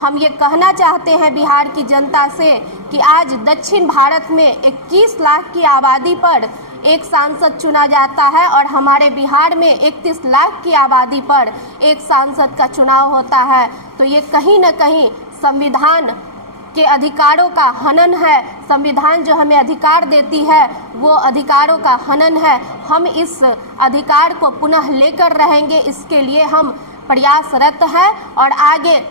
हम ये कहना चाहते हैं बिहार की जनता से कि आज दक्षिण भारत में 21 लाख की आबादी पर एक सांसद चुना जाता है और हमारे बिहार में 31 लाख की आबादी पर एक सांसद का चुनाव होता है। तो ये कहीं न कहीं संविधान के अधिकारों का हनन है। संविधान जो हमें अधिकार देती है वो अधिकारों का हनन है। हम इस अधिकार को पुनः लेकर रहेंगे, इसके लिए हम प्रयासरत हैं और आगे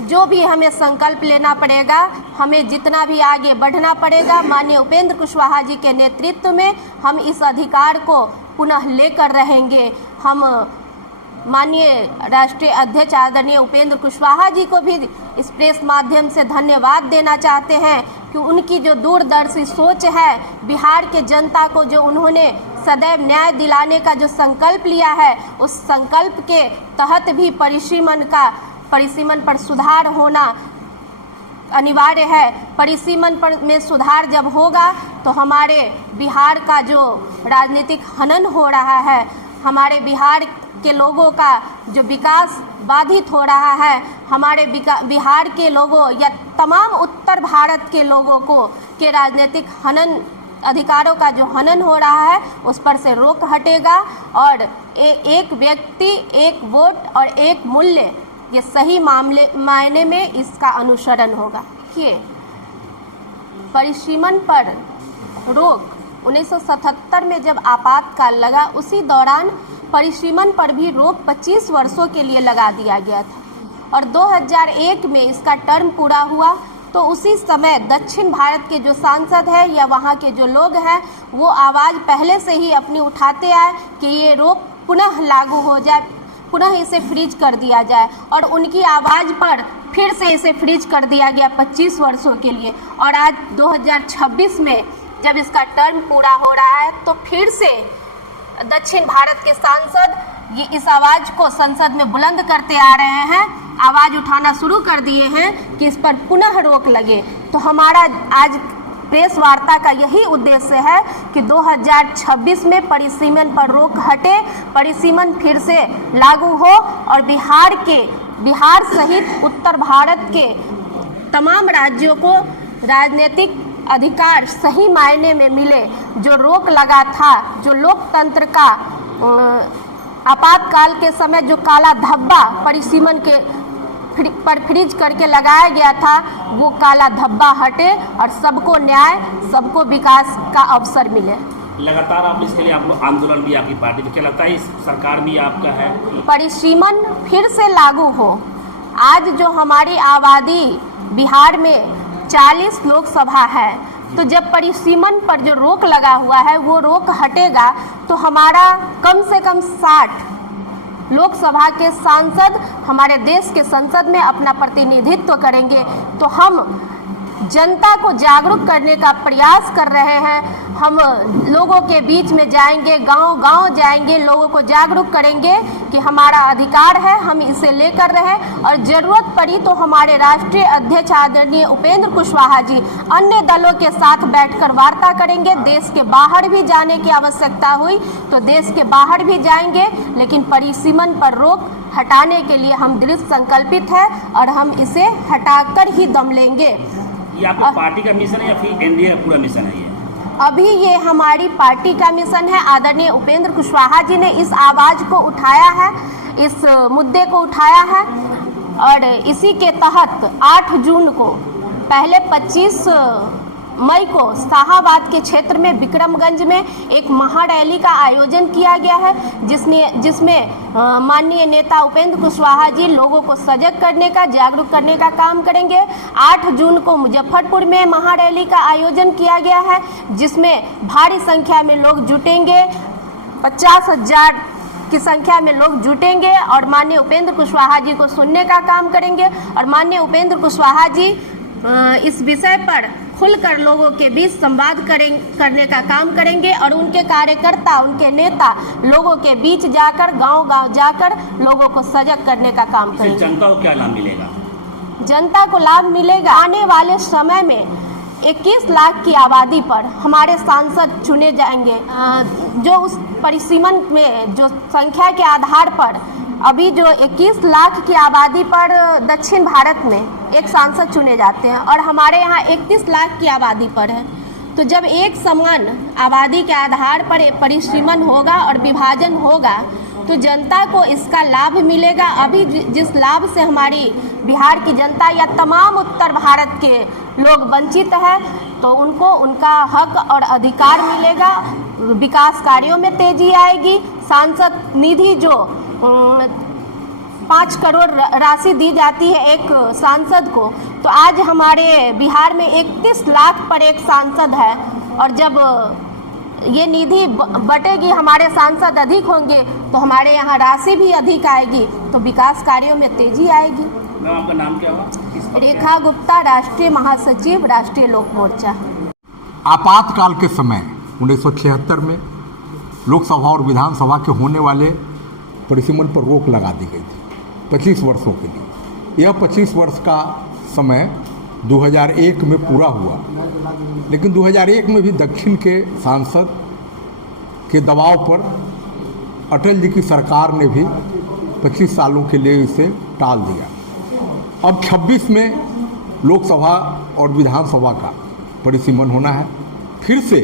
जो भी हमें संकल्प लेना पड़ेगा, हमें जितना भी आगे बढ़ना पड़ेगा, माननीय उपेंद्र कुशवाहा जी के नेतृत्व में हम इस अधिकार को पुनः लेकर रहेंगे। हम माननीय राष्ट्रीय अध्यक्ष आदरणीय उपेंद्र कुशवाहा जी को भी इस प्रेस माध्यम से धन्यवाद देना चाहते हैं कि उनकी जो दूरदर्शी सोच है, बिहार के जनता को जो उन्होंने सदैव न्याय दिलाने का जो संकल्प लिया है, उस संकल्प के तहत भी परिसीमन पर सुधार होना अनिवार्य है। परिसीमन पर में सुधार जब होगा तो हमारे बिहार का जो राजनीतिक हनन हो रहा है, हमारे बिहार के लोगों का जो विकास बाधित हो रहा है, हमारे बिहार के लोगों या तमाम उत्तर भारत के लोगों को के राजनीतिक हनन अधिकारों का जो हनन हो रहा है, उस पर से रोक हटेगा और एक व्यक्ति, एक वोट और एक मूल्य, ये सही मायने में इसका अनुसरण होगा। ये परिसीमन पर रोक 1977 में जब आपातकाल लगा, उसी दौरान परिसीमन पर भी रोक 25 वर्षों के लिए लगा दिया गया था और 2001 में इसका टर्म पूरा हुआ। तो उसी समय दक्षिण भारत के जो सांसद हैं या वहाँ के जो लोग हैं, वो आवाज़ पहले से ही अपनी उठाते आए कि ये रोक पुनः लागू हो जाए, पुनः इसे फ्रीज कर दिया जाए और उनकी आवाज़ पर फिर से इसे फ्रीज कर दिया गया 25 वर्षों के लिए। और आज 2026 में जब इसका टर्म पूरा हो रहा है, तो फिर से दक्षिण भारत के सांसद ये इस आवाज़ को संसद में बुलंद करते आ रहे हैं, आवाज़ उठाना शुरू कर दिए हैं कि इस पर पुनः रोक लगे। तो हमारा आज प्रेस वार्ता का यही उद्देश्य है कि 2026 में परिसीमन पर रोक हटे, परिसीमन फिर से लागू हो और बिहार सहित उत्तर भारत के तमाम राज्यों को राजनीतिक अधिकार सही मायने में मिले। जो रोक लगा था, जो लोकतंत्र का आपातकाल के समय जो काला धब्बा परिसीमन के पर फ्रीज करके लगाया गया था, वो काला धब्बा हटे और सबको न्याय, सबको विकास का अवसर मिले। लगातार आप इसके लिए आप लोग आंदोलन भी आपकी पार्टी, तो क्या लगता है इस सरकार भी आपका है? परिसीमन फिर से लागू हो। आज जो हमारी आबादी बिहार में 40 लोकसभा है, तो जब परिसीमन पर जो रोक लगा हुआ है वो रोक हटेगा तो हमारा कम से कम 60 लोकसभा के सांसद हमारे देश के संसद में अपना प्रतिनिधित्व करेंगे। तो हम जनता को जागरूक करने का प्रयास कर रहे हैं। हम लोगों के बीच में जाएंगे, गांव-गांव जाएंगे, लोगों को जागरूक करेंगे कि हमारा अधिकार है, हम इसे लेकर रहें और ज़रूरत पड़ी तो हमारे राष्ट्रीय अध्यक्ष आदरणीय उपेंद्र कुशवाहा जी अन्य दलों के साथ बैठकर वार्ता करेंगे। देश के बाहर भी जाने की आवश्यकता हुई तो देश के बाहर भी जाएंगे, लेकिन परिसीमन पर रोक हटाने के लिए हम दृढ़ संकल्पित हैं और हम इसे हटाकर ही दम लेंगे। ये आपका पार्टी का मिशन है या फिर एनडीए का पूरा मिशन है? ये अभी ये हमारी पार्टी का मिशन है। आदरणीय उपेंद्र कुशवाहा जी ने इस आवाज़ को उठाया है, इस मुद्दे को उठाया है और इसी के तहत 8 जून को, पहले 25 मई को शाहाबाद के क्षेत्र में विक्रमगंज में एक महारैली का आयोजन किया गया है, जिसमें माननीय नेता उपेंद्र कुशवाहा जी लोगों को सजग करने का, जागरूक करने का काम करेंगे। 8 जून को मुजफ्फरपुर में महारैली का आयोजन किया गया है, जिसमें भारी संख्या में लोग जुटेंगे, 50,000 की संख्या में लोग जुटेंगे और माननीय उपेंद्र कुशवाहा जी को सुनने का काम करेंगे। और माननीय उपेंद्र कुशवाहा जी इस विषय पर खुलकर लोगों के बीच संवाद करने का काम करेंगे और उनके कार्यकर्ता, उनके नेता लोगों के बीच जाकर, गांव-गांव जाकर लोगों को सजग करने का काम करेंगे। जनता को क्या लाभ मिलेगा? जनता को लाभ मिलेगा, आने वाले समय में 21 लाख की आबादी पर हमारे सांसद चुने जाएंगे। जो उस परिसीमन में जो संख्या के आधार पर अभी जो 21 लाख की आबादी पर दक्षिण भारत में एक सांसद चुने जाते हैं और हमारे यहाँ 31 लाख की आबादी पर है। तो जब एक समान आबादी के आधार पर परिसीमन होगा और विभाजन होगा तो जनता को इसका लाभ मिलेगा। अभी जिस लाभ से हमारी बिहार की जनता या तमाम उत्तर भारत के लोग वंचित है तो उनको उनका हक और अधिकार मिलेगा। विकास कार्यों में तेजी आएगी। सांसद निधि जो 5 करोड़ राशि दी जाती है एक सांसद को, तो आज हमारे बिहार में 31 लाख पर एक सांसद है और जब ये निधि बटेगी, हमारे सांसद अधिक होंगे तो हमारे यहाँ राशि भी अधिक आएगी, तो विकास कार्यों में तेजी आएगी। मैम आपका नाम क्या हुआ? रेखा गुप्ता, राष्ट्रीय महासचिव, राष्ट्रीय लोक मोर्चा। आपातकाल के समय 1976 में लोकसभा और विधानसभा के होने वाले परिसीमन पर रोक लगा दी गई थी 25 वर्षों के लिए। यह 25 वर्ष का समय 2001 में पूरा हुआ, लेकिन 2001 में भी दक्षिण के सांसद के दबाव पर अटल जी की सरकार ने भी 25 सालों के लिए इसे टाल दिया। अब 26 में लोकसभा और विधानसभा का परिसीमन होना है। फिर से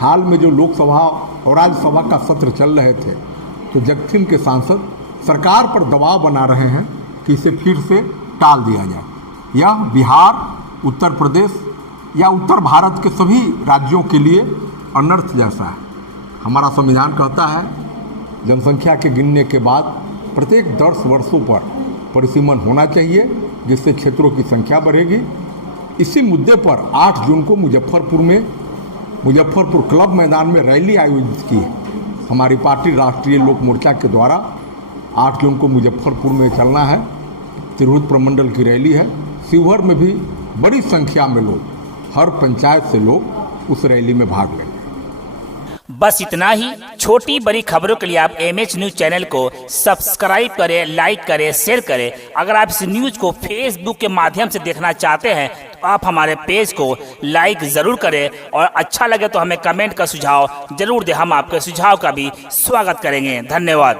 हाल में जो लोकसभा और राज्यसभा का सत्र चल रहे थे तो दक्षिण के सांसद सरकार पर दबाव बना रहे हैं कि इसे फिर से टाल दिया जाए। यह बिहार, उत्तर प्रदेश या उत्तर भारत के सभी राज्यों के लिए अनर्थ जैसा है। हमारा संविधान कहता है जनसंख्या के गिनने के बाद प्रत्येक 10 वर्षों पर परिसीमन होना चाहिए, जिससे क्षेत्रों की संख्या बढ़ेगी। इसी मुद्दे पर 8 जून को मुजफ्फरपुर क्लब मैदान में रैली आयोजित की है हमारी पार्टी राष्ट्रीय लोक मोर्चा के द्वारा। 8 जून को मुजफ्फरपुर में चलना है, तिरहुत प्रमंडल की रैली है। शिवहर में भी बड़ी संख्या में लोग, हर पंचायत से लोग उस रैली में भाग लेंगे। बस इतना ही। छोटी बड़ी खबरों के लिए आप MH न्यूज चैनल को सब्सक्राइब करें, लाइक करें, शेयर करें। अगर आप इस न्यूज को फेसबुक के माध्यम से देखना चाहते हैं तो आप हमारे पेज को लाइक ज़रूर करें और अच्छा लगे तो हमें कमेंट का सुझाव जरूर दें। हम आपके सुझाव का भी स्वागत करेंगे। धन्यवाद।